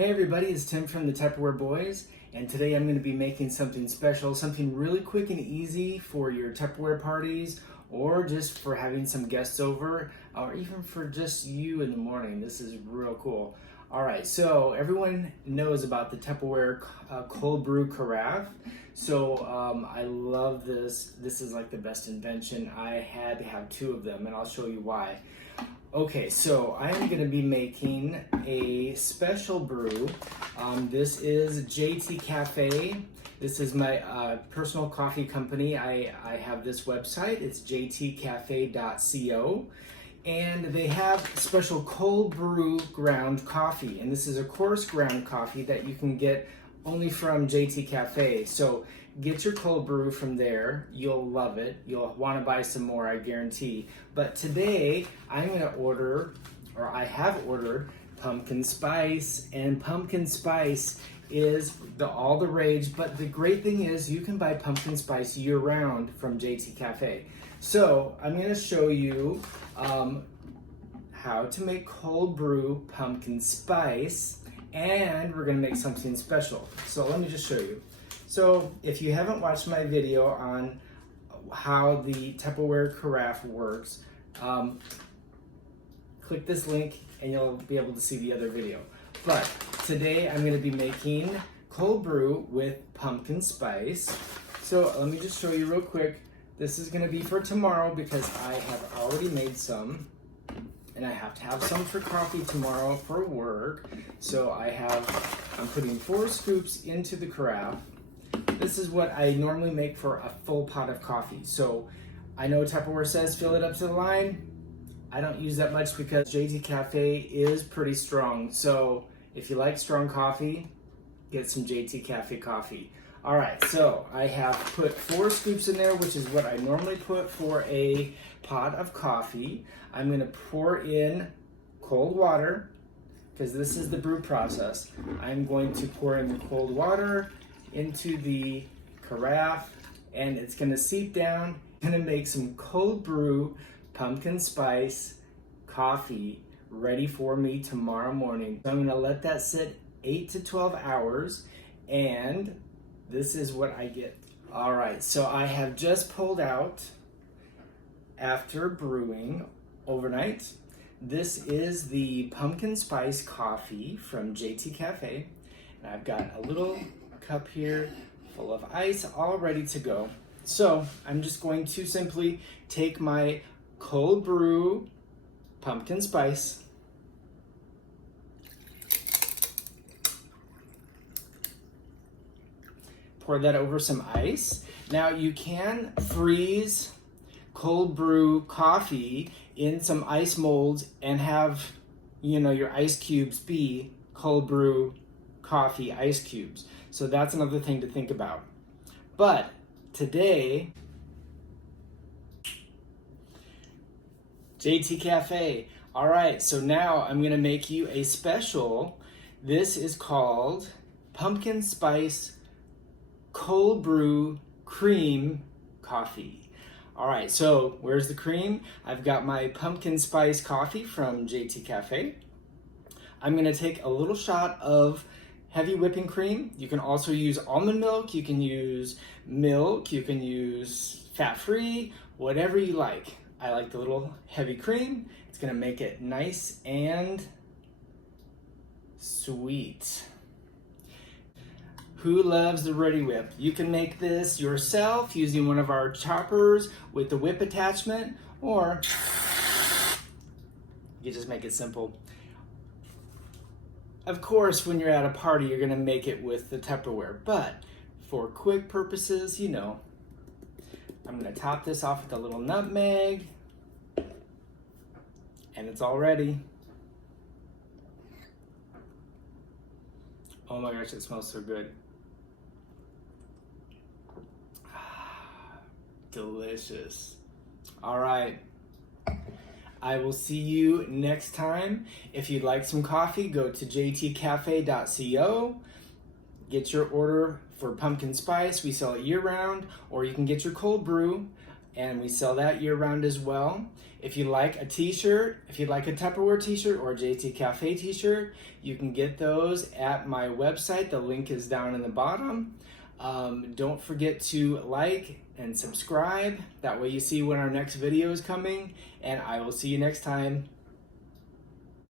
Hey everybody, it's Tim from the Tupperware Boys, and today I'm going to be making something special, something really quick and easy for your Tupperware parties, or just for having some guests over, or even for just you in the morning. This is real cool. Alright, so everyone knows about the Tupperware cold brew carafe. So I love this. This is like the best invention. I had to have two of them, and I'll show you why. Okay, so I am going to be making a special brew. This is JT Café. This is my personal coffee company. I have this website. It's jtcafe.co. And they have special cold brew ground coffee. And this is a coarse ground coffee that you can get only from JT Café. So get your cold brew from there. You'll love it. You'll want to buy some more, I guarantee. But today I'm going to order, or I have ordered, pumpkin spice. And pumpkin spice is all the rage. But the great thing is you can buy pumpkin spice year round from JT Café. So I'm going to show you how to make cold brew pumpkin spice, and we're going to make something special. So let me just show you. So if you haven't watched my video on how the Tupperware carafe works, click this link and you'll be able to see the other video. But today I'm going to be making cold brew with pumpkin spice. So let me just show you real quick. This is going to be for tomorrow because I have already made some, and I have to have some for coffee tomorrow for work. So I'm putting 4 scoops into the carafe. This is what I normally make for a full pot of coffee. So I know Tupperware says fill it up to the line. I don't use that much because JT Café is pretty strong. So if you like strong coffee, get some JT Café coffee. All right, so I have put 4 scoops in there, which is what I normally put for a pot of coffee. I'm going to pour in cold water because this is the brew process. I'm going to pour in the cold water into the carafe, and it's going to seep down. I'm going to make some cold brew pumpkin spice coffee ready for me tomorrow morning. So I'm going to let that sit 8 to 12 hours, and this is what I get. All right, so I have just pulled out after brewing overnight. This is the pumpkin spice coffee from JT Café. And I've got a little cup here full of ice all ready to go. So I'm just going to simply take my cold brew pumpkin spice, pour that over some ice. Now you can freeze cold brew coffee in some ice molds and have, your ice cubes be cold brew coffee ice cubes. So that's another thing to think about. But today, JT Café. All right, so now I'm gonna make you a special. This is called pumpkin spice cold brew cream coffee. All right, so where's the cream? I've got my pumpkin spice coffee from JT Café. I'm gonna take a little shot of heavy whipping cream. You can also use almond milk, you can use milk, you can use fat-free, whatever you like. I like the little heavy cream. It's gonna make it nice and sweet. Who loves the Ready Whip? You can make this yourself using one of our choppers with the whip attachment, or you just make it simple. Of course, when you're at a party, you're gonna make it with the Tupperware, but for quick purposes, I'm gonna top this off with a little nutmeg, and it's all ready. Oh my gosh, it smells so good. Delicious. All right. I will see you next time. If you'd like some coffee, go to jtcafe.co. Get your order for pumpkin spice. We sell it year round, or you can get your cold brew and we sell that year-round as well. If you like a t-shirt, if you'd like a Tupperware t-shirt or a JT Cafe t-shirt, you can get those at my website. The link is down in the bottom. Don't forget to like and subscribe. That way you see when our next video is coming, and I will see you next time.